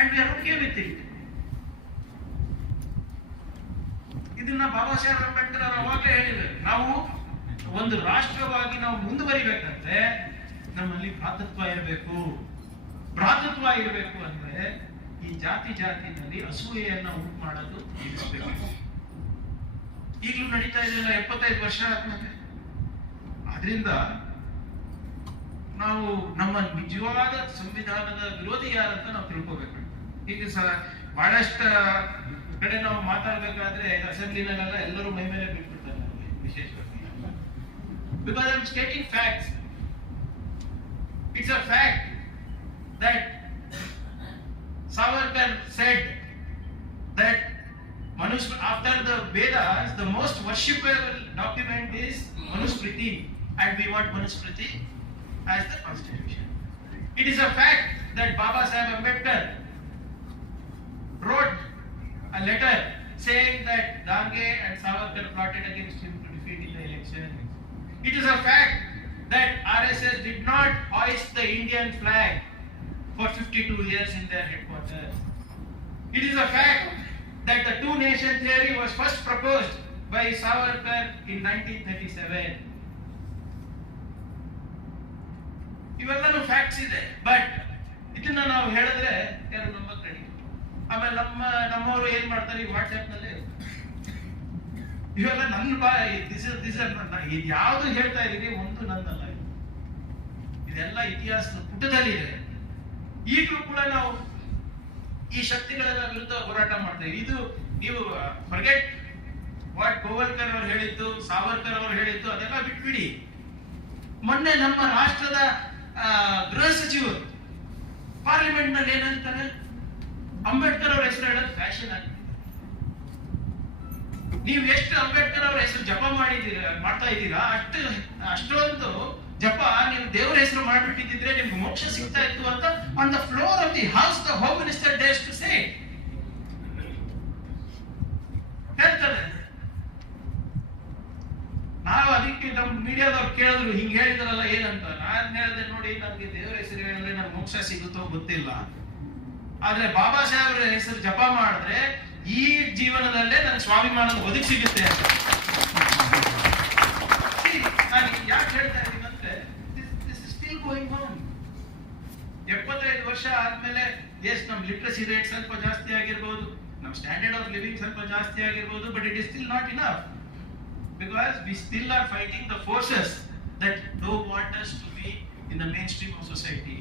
and we are okay with it. ಇದನ್ನ ಬಾಬಾ ಸಾಹೇಬ್ ಅಂಬೇಡ್ಕರ್ ಅವರು ಅವಾಗಲೇ ಹೇಳಿದ್ದಾರೆ, ನಾವು ಒಂದು ರಾಷ್ಟ್ರವಾಗಿ ನಾವು ಮುಂದುವರಿಬೇಕಂದ್ರೆ ನಮ್ಮಲ್ಲಿ ಭ್ರಾತೃತ್ವ ಇರಬೇಕು. ಭ್ರಾತೃತ್ವ ಇರಬೇಕು ಅಂದ್ರೆ ಈ ಜಾತಿನಲ್ಲಿ ಅಸೂಯೆಯನ್ನ ಉಂಟು ಮಾಡೋದು ನಿಲ್ಲಿಸಬೇಕು. ಈಗಲೂ ನಡೀತಾ ಇದೆಯಲ್ಲ, 75 ವರ್ಷ ಆದ್ಮೇಲೆ. ಆದ್ರಿಂದ ನಾವು ನಮ್ಮ ನಿಜವಾದ ಸಂವಿಧಾನದ ವಿರೋಧಿ ಯಾರಂತ ನಾವು ತಿಳ್ಕೋಬೇಕು. ಈಗ ಬಹಳಷ್ಟು ಕಡೆ ನಾವು ಮಾತಾಡ್ಬೇಕಾದ್ರೆ ಅಸೆಂಬ್ಲಿನಲ್ಲೆಲ್ಲ ಎಲ್ಲರೂ ಮೈ ಮೇಲೆ ಬಿಟ್ಬಿಡ್ತಾರೆ ವಿಶೇಷವಾಗಿ. Because I am stating facts. It's a fact that Savarkar said that after the Vedas, the most worshipable document is Manusmriti, and we want Manusmriti as the constitution. It is a fact that Baba Saheb Ambedkar wrote a letter saying that Dange and Savarkar plotted against him to defeat in the election. It is a fact that RSS did not hoist the Indian flag for 52 years in their headquarters. It is a fact that the two-nation theory was first proposed by Savarkar in 1937. ಇವೆಲ್ಲನೂ facts ಇದೆ. But ಇದನ್ನ ನಾವು ಹೇಳಿದ್ರೆ ಯಾರು ನಂಬಕ್ ready. ಆಮೇಲೆ ನಮ್ಮವರು ಏನ್ ಮಾಡ್ತಾರೆ, ಈ ವಾಟ್ಸ್ಆಪ್ ನಲ್ಲಿ ಇವೆಲ್ಲ ನನ್ನ ಇದು ಯಾವ್ದು ಹೇಳ್ತಾ ಇದೀನಿ ಒಂದು ನಂದಲ್ಲ, ಇದೆಲ್ಲ ಇತಿಹಾಸದ ಪುಟದಲ್ಲಿದೆ. ಈಗಲೂ ಕೂಡ ನಾವು ಈ ಶಕ್ತಿಗಳ ವಿರುದ್ಧ ಹೋರಾಟ ಮಾಡ್ತೇವೆ. ಇದು ನೀವು ಫರ್ಗೆಟ್ ವಾಟ್ ಗೋವರ್ಕರ್ ಅವರು ಹೇಳಿದ್ದು, ಸಾವರ್ಕರ್ ಅವರು ಹೇಳಿದ್ದು, ಅದೆಲ್ಲ ಬಿಟ್ಬಿಡಿ. ಮೊನ್ನೆ ನಮ್ಮ ರಾಷ್ಟ್ರದ ಗೃಹ ಸಚಿವರು ಪಾರ್ಲಿಮೆಂಟ್ ನಲ್ಲಿ ಏನಂತಾರೆ, ಅಂಬೇಡ್ಕರ್ ಅವರ ಹೆಸರು ಹೇಳೋದು ಫ್ಯಾಷನ್ ಆಗಿದೆ. ನೀವು ಎಷ್ಟು ಅಂಬೇಡ್ಕರ್ ಅವರ ಹೆಸರು ಜಪ ಮಾಡ್ತಾ ಇದ್ದೀರಾ, ಅಷ್ಟೊಂದು ಜಪ ನೀವು ದೇವರ ಹೆಸರು ಮಾಡಿಬಿಟ್ಟಿದ್ರೆ ನಿಮ್ಗೆ ಮೋಕ್ಷ ಸಿಗ್ತಾ ಇತ್ತು ಅಂತ on the floor of the house the home minister dares to say ಹೇಳ್ತಾರೆ. ನಾವು ಅದಕ್ಕೆ ನಮ್ಮ ಮೀಡಿಯಾದವ್ರು ಕೇಳಿದ್ರು, ಹಿಂಗ್ ಹೇಳಿದ್ರಲ್ಲ ಏನಂತ. ನಾನು ಹೇಳಿದೆ, ನೋಡಿ ನಮ್ಗೆ ದೇವರ ಹೆಸರು ಹೇಳಿದ್ರೆ ನಮ್ಗೆ ಮೋಕ್ಷ ಸಿಗುತ್ತೋ ಗೊತ್ತಿಲ್ಲ, ಆದ್ರೆ ಬಾಬಾ ಸಾಹೇಬ್ರ ಹೆಸರು ಜಪ ಮಾಡಿದ್ರೆ ಈ ಜೀವನದಲ್ಲೇ ನನಗೆ ಸ್ವಾಭಿಮಾನದ ಒದಗಿ ಸಿಗುತ್ತೆ ಅಂತ. ನಾನು ಯಾಕೆ ಹೇಳ್ತಾ ಇದ್ದೀನಿ ಅಂದ್ರೆ, this is still going on. 75 ವರ್ಷ ಆದ್ಮೇಲೆ ಎಸ್ ನಮ್ ಲಿಟ್ರಸಿ ರೇಟ್ ಸ್ವಲ್ಪ ಜಾಸ್ತಿ ಆಗಿರ್ಬೋದು, ನಮ್ ಸ್ಟ್ಯಾಂಡರ್ಡ್ ಆಫ್ ಲಿವಿಂಗ್ ಸ್ವಲ್ಪ ಜಾಸ್ತಿ ಆಗಿರ್ಬೋದು, but it is still not enough. Because we still are fighting the forces that don't want us to be in the mainstream of society.